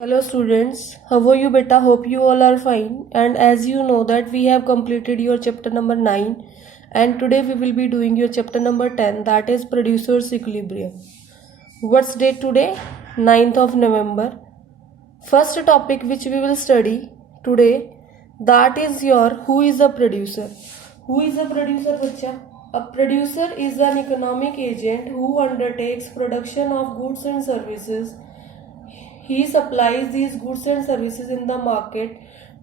Hello students, how are you beta? Hope you all are fine. And as you know that we have completed your chapter number 9 and today we will be doing your chapter number 10, that is producer's equilibrium. What's date today? 9th of November. First topic which we will study today, that is your who is a producer. Who is a producer bacha? A producer is an economic agent who undertakes production of goods and services. He supplies these goods and services in the market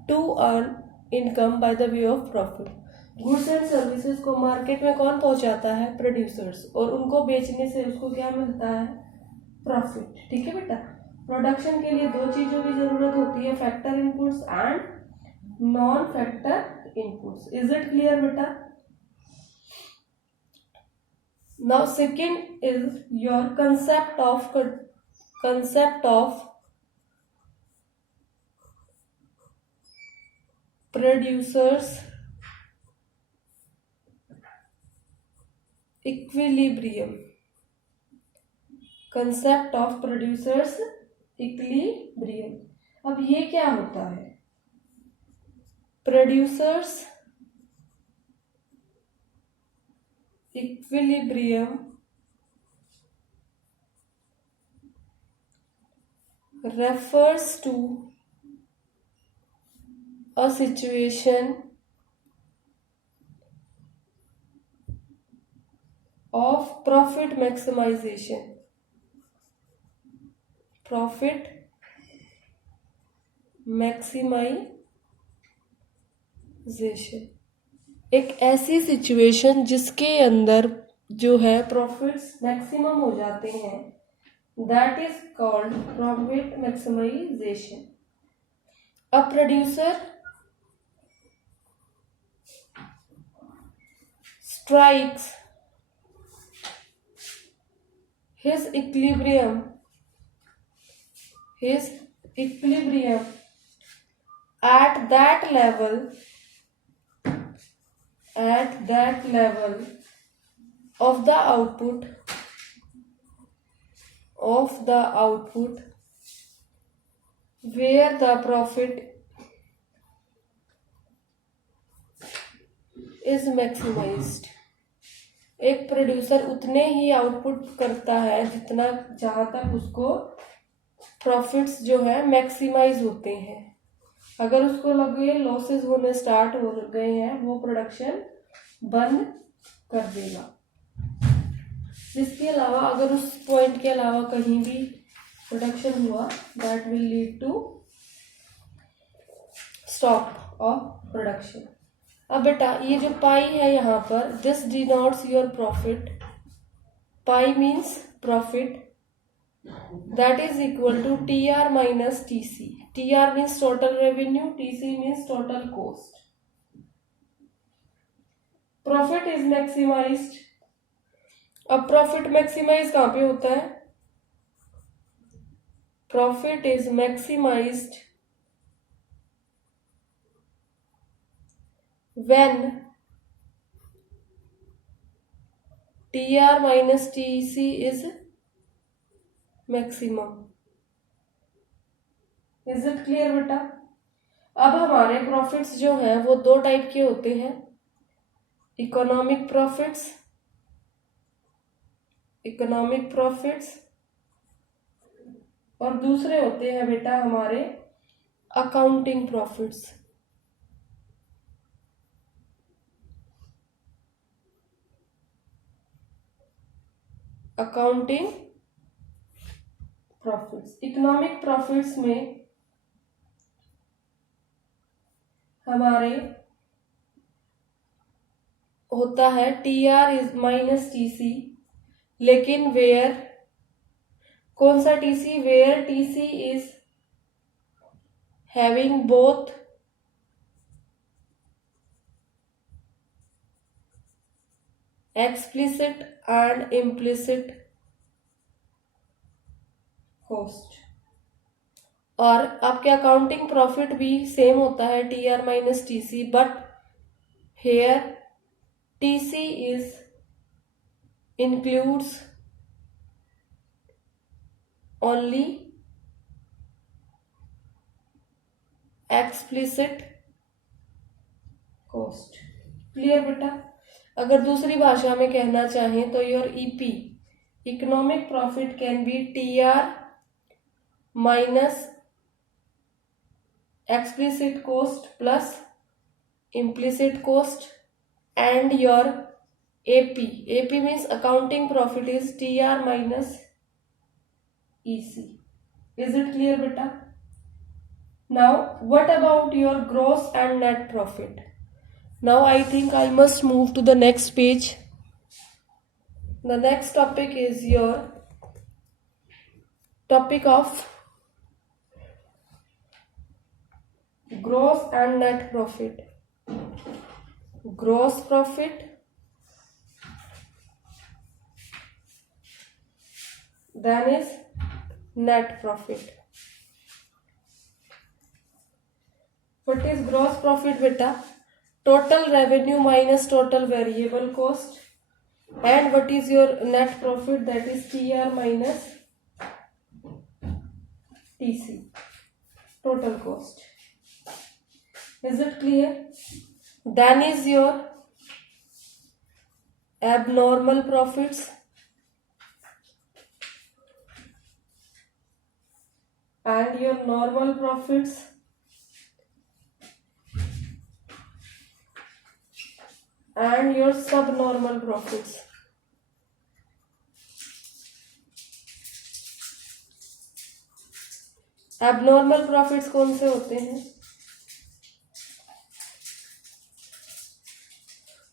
to earn income by the way of profit. Goods and services को market में कौन पहुंचाता है? Producers, और उनको बेचने से उसको क्या मिलता है? प्रॉफिट। ठीक है बेटा। प्रोडक्शन के लिए दो चीजों की जरूरत होती है, factor inputs and non factor inputs. Is it clear बेटा? Now second is your concept of producers equilibrium. Concept of producers equilibrium. अब ये क्या होता है? Producers equilibrium refers to a situation of profit maximization. Profit maximization एक ऐसी situation जिसके अंदर जो है प्रॉफिट्स मैक्सिमम हो जाते हैं, that is called profit maximization. A producer strikes his equilibrium at that level of the output where the profit is maximized। एक प्रोड्यूसर उतने ही आउटपुट करता है जितना जहां तक उसको प्रॉफिट्स जो है मैक्सिमाइज होते हैं। अगर उसको लगे लॉसेस होने स्टार्ट हो गए हैं, वो प्रोडक्शन बंद कर देगा। इसके अलावा अगर उस पॉइंट के अलावा कहीं भी प्रोडक्शन हुआ, that will lead to stop of production. अब बेटा ये जो पाई है यहाँ पर, this denotes your profit. Pi means profit, that is equal to TR minus TC. TR means total revenue, TC means total cost. Profit is maximized. अब profit maximise कहाँ पे होता है? Profit is maximised when TR minus TC is maximum. Is it clear बेटा? अब हमारे profits जो हैं वो दो टाइप के होते हैं, इकोनॉमिक प्रॉफिट्स और दूसरे होते हैं बेटा हमारे accounting profits. Accounting profits, economic profits में हमारे होता है TR इज माइनस TC, लेकिन वेयर कौन सा TC? Where TC is having both explicit and implicit cost. और आपके अकाउंटिंग प्रॉफिट भी सेम होता है TR minus TC, but here TC is includes only explicit cost. Clear बेटा। अगर दूसरी भाषा में कहना चाहें तो your EP economic profit can be TR minus explicit cost plus implicit cost, and your AP means accounting profit is TR minus EC. Is it clear beta? Now what about your gross and net profit? Now I think I must move to the next page. The next topic is your topic of gross and net profit. Gross profit, then is net profit. What is gross profit beta? Total revenue minus total variable cost. And what is your net profit? That is TR minus TC, total cost. Is it clear? Then is your abnormal profits, and your normal profits, and your subnormal profits. abnormal profits कौन से होते हैं?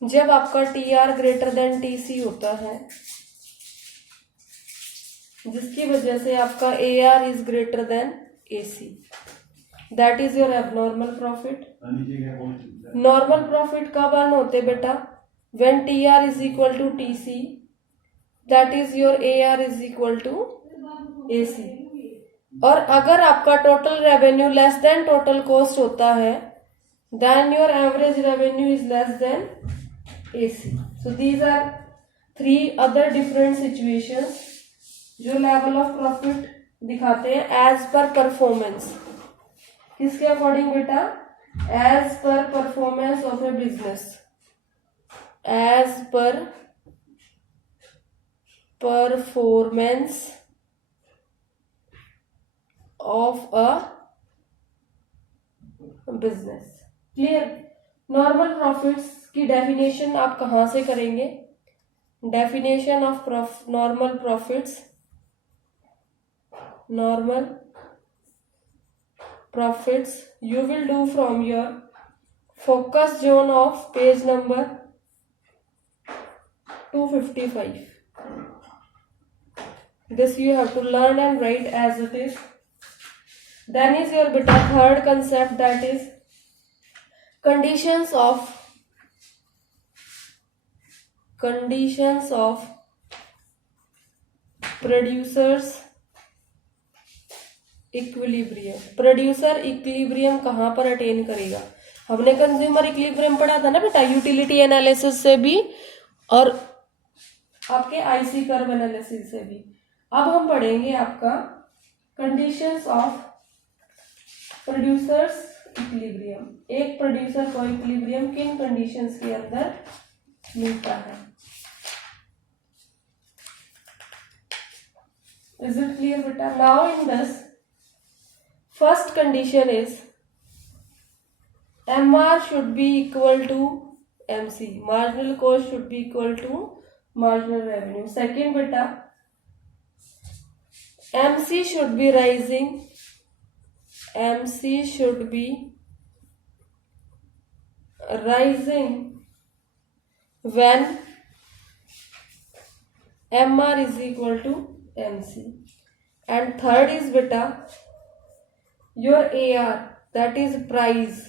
जब आपका TR greater than TC होता है, जिसकी वजह से आपका AR is greater than AC, that is your abnormal profit. Normal profit कब अर्न होते बेटा? When TR is equal to TC, that is your AR is equal to AC। और अगर आपका total revenue less than total cost होता है, then your average revenue is less than AC. So these are three other different situations जो level of profit दिखाते हैं as पर performance. किसके अकॉर्डिंग बेटा? एज पर performance of a business, as पर performance of a business. Clear? Normal profits की definition आप कहां से करेंगे? Definition of normal profits, normal profits you will do from your focus zone of page number 255. This you have to learn and write as it is. Then is your beta third concept, that is conditions of producers equilibrium. Producer equilibrium कहां पर attain करेगा? हमने consumer equilibrium पढ़ा था ना बेटा, utility analysis से भी और आपके आईसी कर्व एनालिसिस से भी। अब हम पढ़ेंगे आपका कंडीशंस ऑफ प्रोड्यूसर्स इक्विलिब्रियम। एक प्रोड्यूसर को इक्विलिब्रियम किन कंडीशंस के अंदर मिलता है? इज इट क्लियर बेटा? Now in this first condition is MR should be equal to MC, marginal cost should be equal to marginal revenue. Second beta, MC should be rising, MC should be rising when MR is equal to MC. And third is beta, your AR, that is price,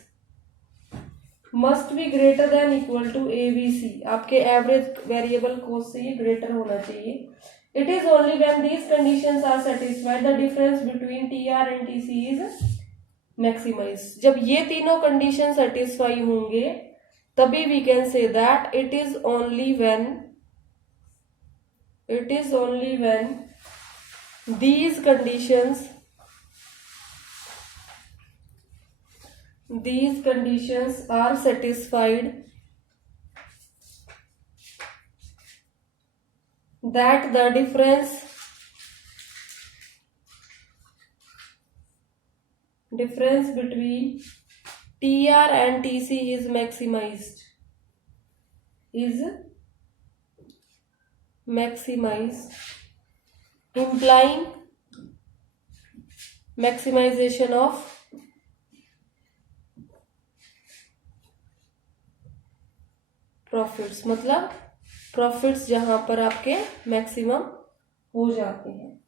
must be greater than equal to ABC. आपके average variable cost से ये greater होना चाहिए। It is only when these conditions are satisfied the difference between TR and TC is maximized. जब ये तीनों condition satisfy होंगे तभी we can say that it is only when these conditions these conditions are satisfied, that the difference between TR and TC is maximized, implying maximization of profits, मतलब profits जहां पर आपके maximum हो जाते हैं.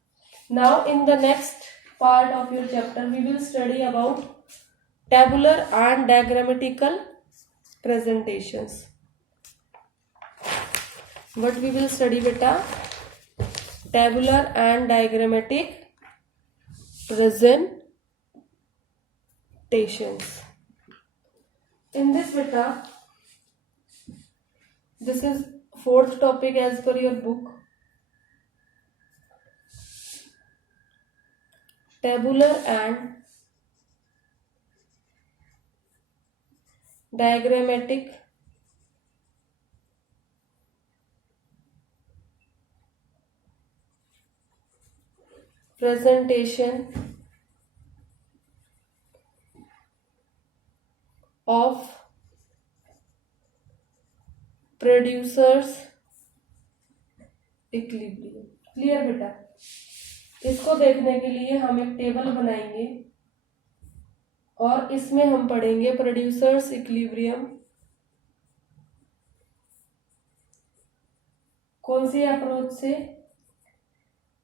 Now in the next part of your chapter we will study about tabular and diagrammatical presentations. What we will study beta? Tabular and diagrammatic presentations. In this beta, this is fourth topic as per your book. Tabular and diagrammatic presentation of producers equilibrium. Clear बेटा? इसको देखने के लिए हम एक table बनाएंगे और इसमें हम पढ़ेंगे प्रोड्यूसर्स इक्विलिब्रियम. कौन सी अप्रोच से?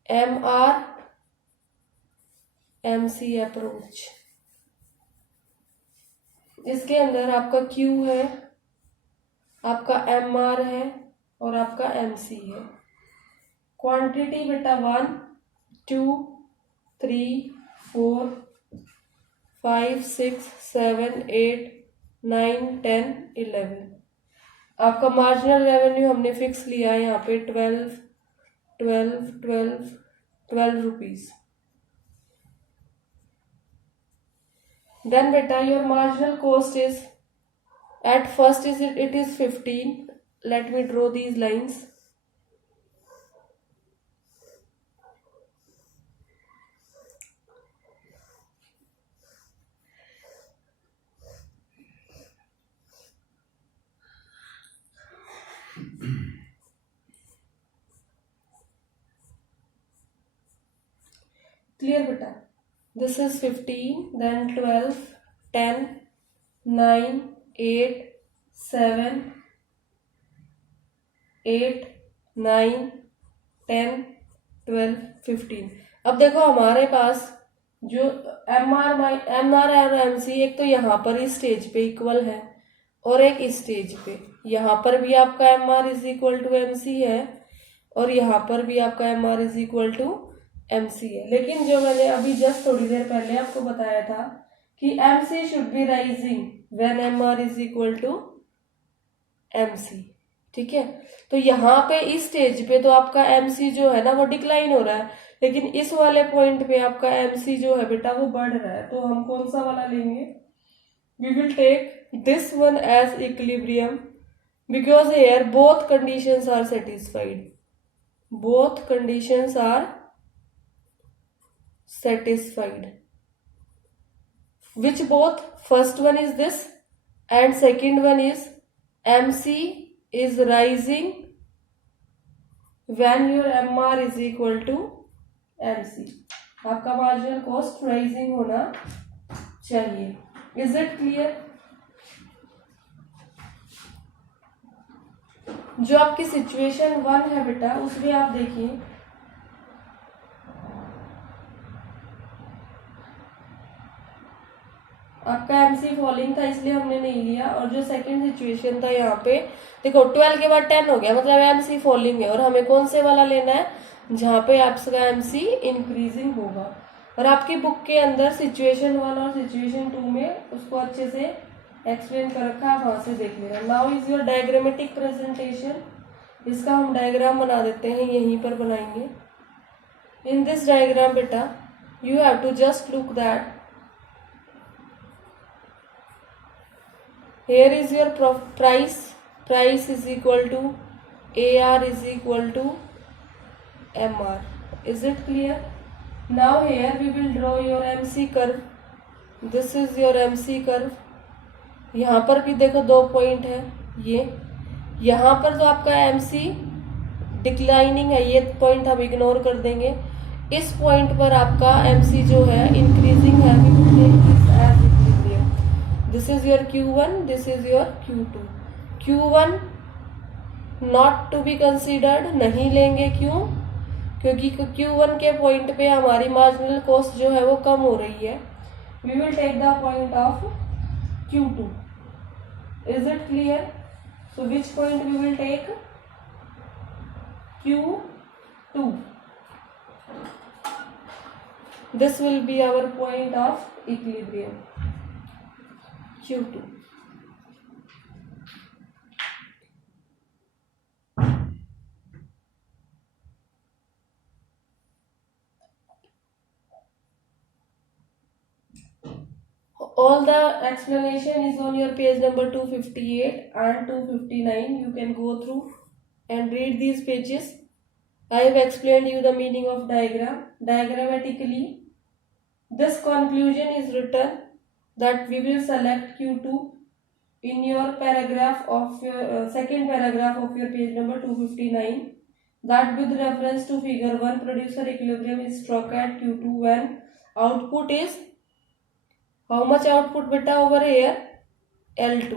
MR/MC approach. इसके अंदर आपका Q है, आपका MR है और आपका MC है. क्वांटिटी बेटा 1 2 3 4 5 6 7 8 9 10 11. आपका मार्जिनल रेवेन्यू हमने फिक्स लिया है यहाँ पे 12 रुपीज. देन बेटा your marginal cost is at first it is 15. Let me draw these lines. Clear beta? This is 15, then 12, 10, 9, 8, 7, 8, 9, 10, 12, 15. अब देखो हमारे पास जो MR और MC एक तो यहाँ पर इस स्टेज पे इक्वल है और एक इस स्टेज पे. यहाँ पर भी आपका MR is equal to MC है और यहाँ पर भी आपका MR is equal to MC है. लेकिन जो मैंने अभी जस्ट थोड़ी देर पहले आपको बताया था कि MC should be rising when MR is equal to MC. ठीक है, तो यहाँ पे इस स्टेज पे तो आपका MC जो है ना वो डिक्लाइन हो रहा है, लेकिन इस वाले पॉइंट पे आपका MC जो है बेटा वो बढ़ रहा है. तो हम कौन सा वाला लेंगे? We will take this one as equilibrium because here both conditions are satisfied. Both conditions are satisfied. Which both? First one is this and second one is MC is rising when your MR is equal to MC. आपका marginal cost rising होना चाहिए. Is it clear? जो आपकी situation 1 है बेटा उसमें आप देखिए आपका MC फॉलिंग था इसलिए हमने नहीं लिया. और जो सेकंड सिचुएशन था यहाँ पे देखो 12 के बाद 10 हो गया, मतलब MC फॉलिंग है और हमें कौन से वाला लेना है जहाँ पे आपका MC इंक्रीजिंग होगा. और आपकी बुक के अंदर सिचुएशन 1 और सिचुएशन 2 में उसको अच्छे से एक्सप्लेन कर रखा है, आप वहां से देख लेना. Now is your diagrammatic presentation. इसका हम डायग्राम बना देते हैं, यहीं पर बनाएंगे. इन दिस डायग्राम बेटा you have to just look that here is your price is equal to AR is equal to MR. Is it clear? Now here we will draw your MC curve. This is your MC curve. यहाँ पर भी देखो 2 point है, ये यहाँ पर तो आपका MC डिक्लाइनिंग है, ये पॉइंट हम इग्नोर कर देंगे। इस पॉइंट पर आपका MC जो है इंक्रीजिंग है, this is your Q1, this is your Q2। Q1 not to be considered, नहीं लेंगे, क्यों? क्योंकि Q1 के पॉइंट पे हमारी मार्जिनल कॉस्ट जो है वो कम हो रही है। We will take the point of Q2। Is it clear? So which point we will take? Q2। This will be our point of equilibrium, Q2। All the explanation is on your page number 258 and 259. You can go through and read these pages. I have explained you the meaning of diagram. Diagrammatically, this conclusion is written that we will select Q2 in your paragraph of your second paragraph of your page number 259. That with reference to figure 1, producer equilibrium is struck at Q2 when output is how much output beta over here? L2.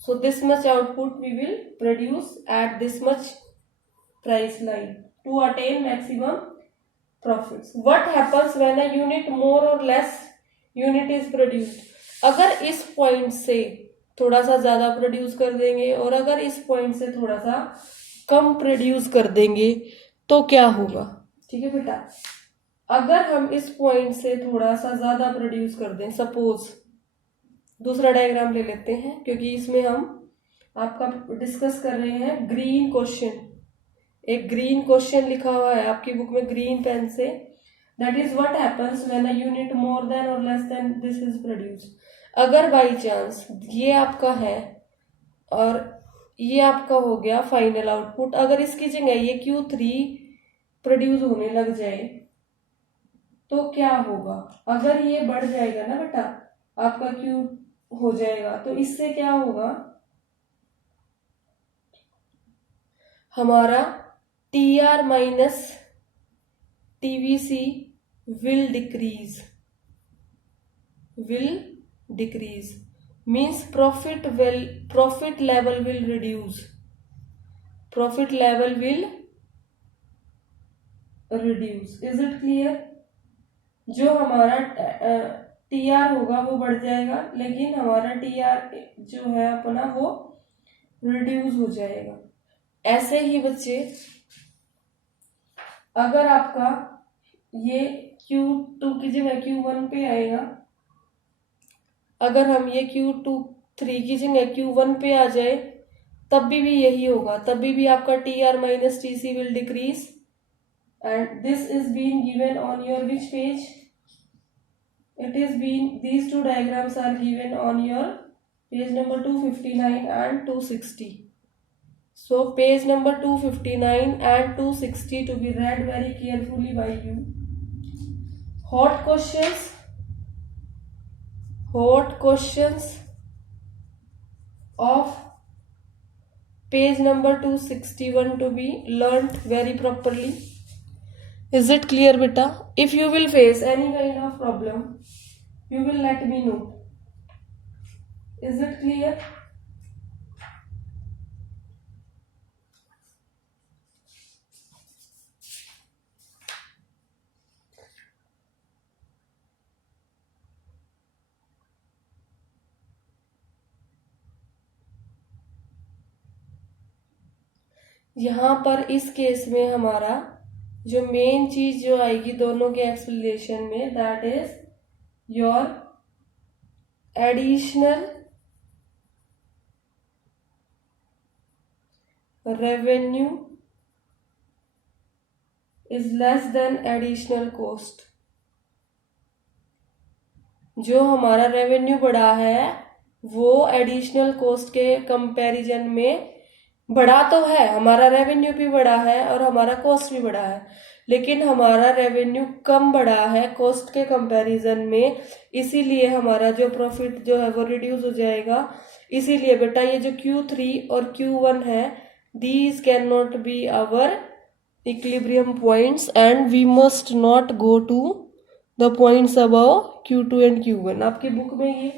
So this much output we will produce at this much price line to attain maximum profits. What happens when a unit more or less unit is produced? अगर इस point से थोड़ा सा ज्यादा produce कर देंगे और अगर इस पॉइंट से थोड़ा सा कम प्रोड्यूस कर देंगे तो क्या होगा? ठीक है बेटा, अगर हम इस पॉइंट से थोड़ा सा ज्यादा प्रोड्यूस कर दें, सपोज दूसरा डायग्राम ले लेते हैं क्योंकि इसमें हम आपका डिस्कस कर रहे हैं ग्रीन क्वेश्चन। एक ग्रीन क्वेश्चन लिखा हुआ है आपकी बुक में ग्रीन पेन से, that is what happens when a unit more than और less than this is produce. अगर बाई चांस ये आपका है और ये आपका हो गया फाइनल आउटपुट, अगर इसकी जगह ये Q3 प्रोड्यूस होने लग जाए तो क्या होगा? अगर ये बढ़ जाएगा ना बेटा, आपका Q हो जाएगा, तो इससे क्या होगा? हमारा TR minus TVC will decrease means profit level will reduce, is it clear? जो हमारा TR होगा वो बढ़ जाएगा, लेकिन हमारा TR जो है अपना वो रिड्यूस हो जाएगा। ऐसे ही बच्चे, अगर आपका ये Q2 की जगह Q1 पे आएगा, अगर हम ये Q3 की जगह Q1 पे आ जाए तब भी यही होगा, तभी भी आपका TR minus TC will decrease and this is being given on your which page? It is being, these two diagrams are given on your page number 259 and 260. So page number 259 and 260 to be read very carefully by you. Hot questions of page number 261 to be learnt very properly. Is it clear beta? If you will face any kind of problem, you will let me know. Is it clear? यहाँ पर इस case में हमारा जो main चीज जो आएगी दोनों के एक्सप्लेनेशन में, that is your additional revenue is less then additional cost. जो हमारा रेवेन्यू बढ़ा है वो एडिशनल कॉस्ट के कंपैरिजन में बढ़ा तो है, हमारा रेवेन्यू भी बढ़ा है और हमारा कॉस्ट भी बढ़ा है, लेकिन हमारा रेवेन्यू कम बढ़ा है कॉस्ट के कंपैरिजन में, इसीलिए हमारा जो प्रॉफिट जो है वो रिड्यूस हो जाएगा। इसीलिए बेटा ये जो Q3 और Q1 है, these cannot be our equilibrium points and we must not go to the points above Q2 and Q1। आपकी बुक में ये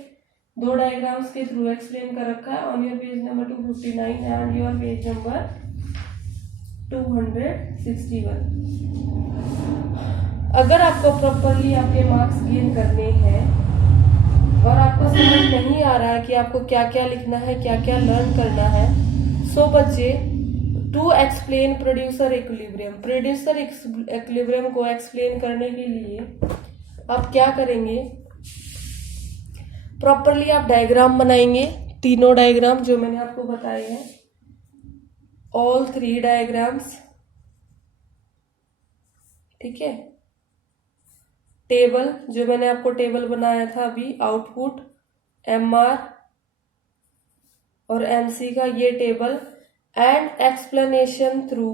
दो डायग्राम्स के थ्रू एक्सप्लेन कर रखा है on your page number 259 and your page number 261। अगर आपको प्रॉपरली आपके मार्क्स गेन करने हैं और आपको समझ नहीं आ रहा है कि आपको क्या क्या लिखना है, क्या क्या लर्न करना है, सो बच्चे टू एक्सप्लेन प्रोड्यूसर इक्विलिब्रियम को एक्सप्लेन करने के लिए आप क्या करेंगे, प्रॉपरली आप डायग्राम बनाएंगे, तीनों डायग्राम जो मैंने आपको बताए हैं, ऑल 3 डायग्राम्स, ठीक है। टेबल जो मैंने आपको टेबल बनाया था अभी, आउटपुट, MR और MC का ये table, and explanation through.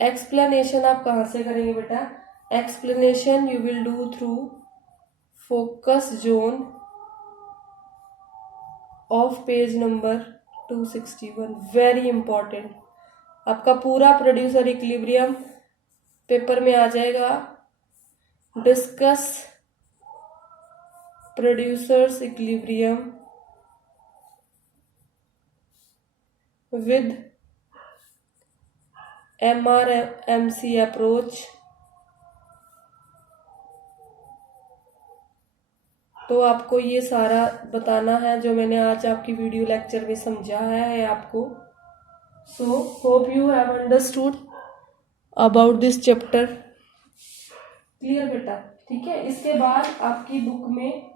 Explanation आप कहाँ से करेंगे बेटा, explanation you will do through focus zone of page number 261। Very important, आपका पूरा प्रोड्यूसर इक्विलिब्रियम पेपर में आ जाएगा। Discuss producers equilibrium with MR/MC approach. तो आपको ये सारा बताना है जो मैंने आज आपकी वीडियो लेक्चर में समझाया है आपको। So hope you have understood about this chapter. Clear बेटा, ठीक है। इसके बाद आपकी बुक में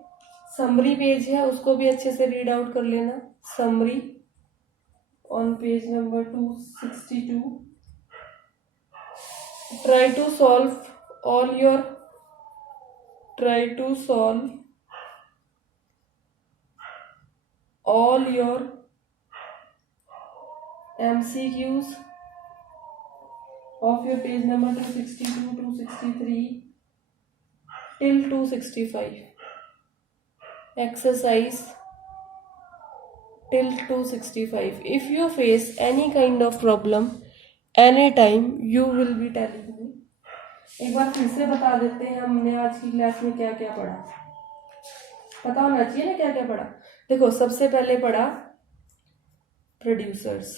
समरी पेज है, उसको भी अच्छे से रीड आउट कर लेना। Summary on page number 262। Try to solve all your MCQs of your page number 262, 263 till 265, exercise till 265. If you face any kind of problem anytime, you will be telling me। एक बार फिर से बता देते हैं हमने आज की क्लास में क्या क्या पढ़ा, पता होना चाहिए ना क्या क्या पढ़ा। देखो, सबसे पहले पढ़ा प्रोड्यूसर्स,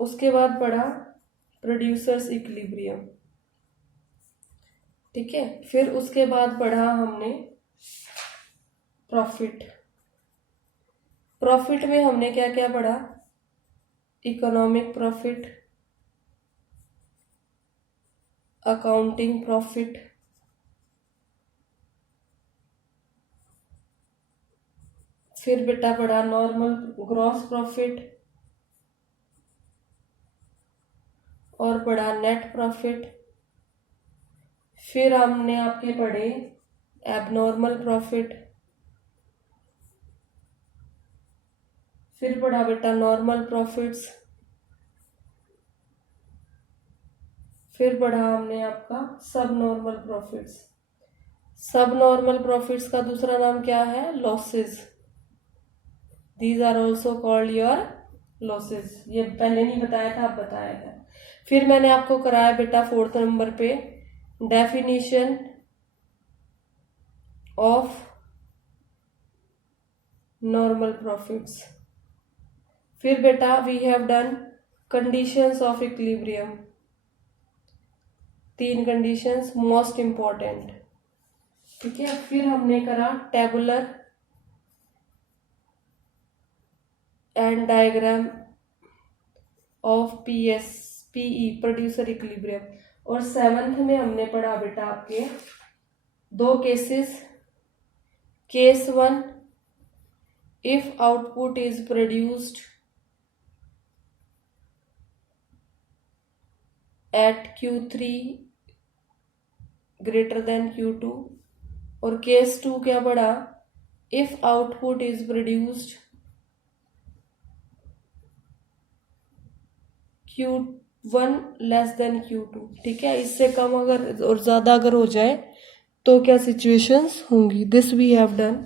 उसके बाद पढ़ा प्रोड्यूसर्स इक्विलिब्रियम, ठीक है। फिर उसके बाद पढ़ा हमने प्रॉफिट। प्रॉफिट में हमने क्या क्या पढ़ा, इकोनॉमिक प्रॉफिट, अकाउंटिंग प्रॉफिट, फिर बेटा पढ़ा नॉर्मल ग्रॉस प्रॉफिट और पढ़ा नेट प्रॉफिट। फिर हमने आपके पढ़े एबनॉर्मल प्रॉफिट, फिर पढ़ा बेटा नॉर्मल प्रॉफिट्स, फिर पढ़ा हमने आपका सब नॉर्मल प्रॉफिट्स। सब नॉर्मल प्रॉफिट्स का दूसरा नाम क्या है, losses. These are also called your losses. ये पहले नहीं बताया था, अब बताया था। फिर मैंने आपको कराया बेटा 4th नंबर पे डेफिनेशन ऑफ नॉर्मल प्रॉफिट्स। फिर बेटा we have done conditions of equilibrium, 3 conditions most important, ठीक है। फिर हमने करा tabular and diagram of PE producer equilibrium. और 7th में हमने पढ़ा बेटा आपके 2 cases. Case 1, if output is produced at Q3 greater than Q2। और केस 2 क्या पढ़ा, if output is produced Q1 less than Q2, ठीक है, इससे कम अगर और ज़्यादा अगर हो जाए तो क्या सिचुएशंस होंगी. This we have done.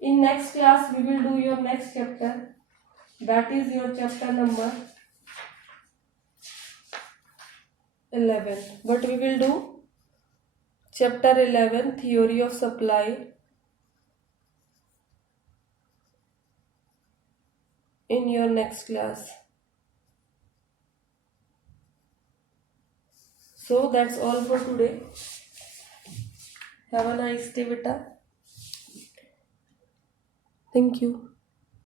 In next class we will do your next chapter, that is your chapter number 11, but we will do chapter 11 theory of supply in your next class. So that's all for today. Have a nice day beta. Thank you.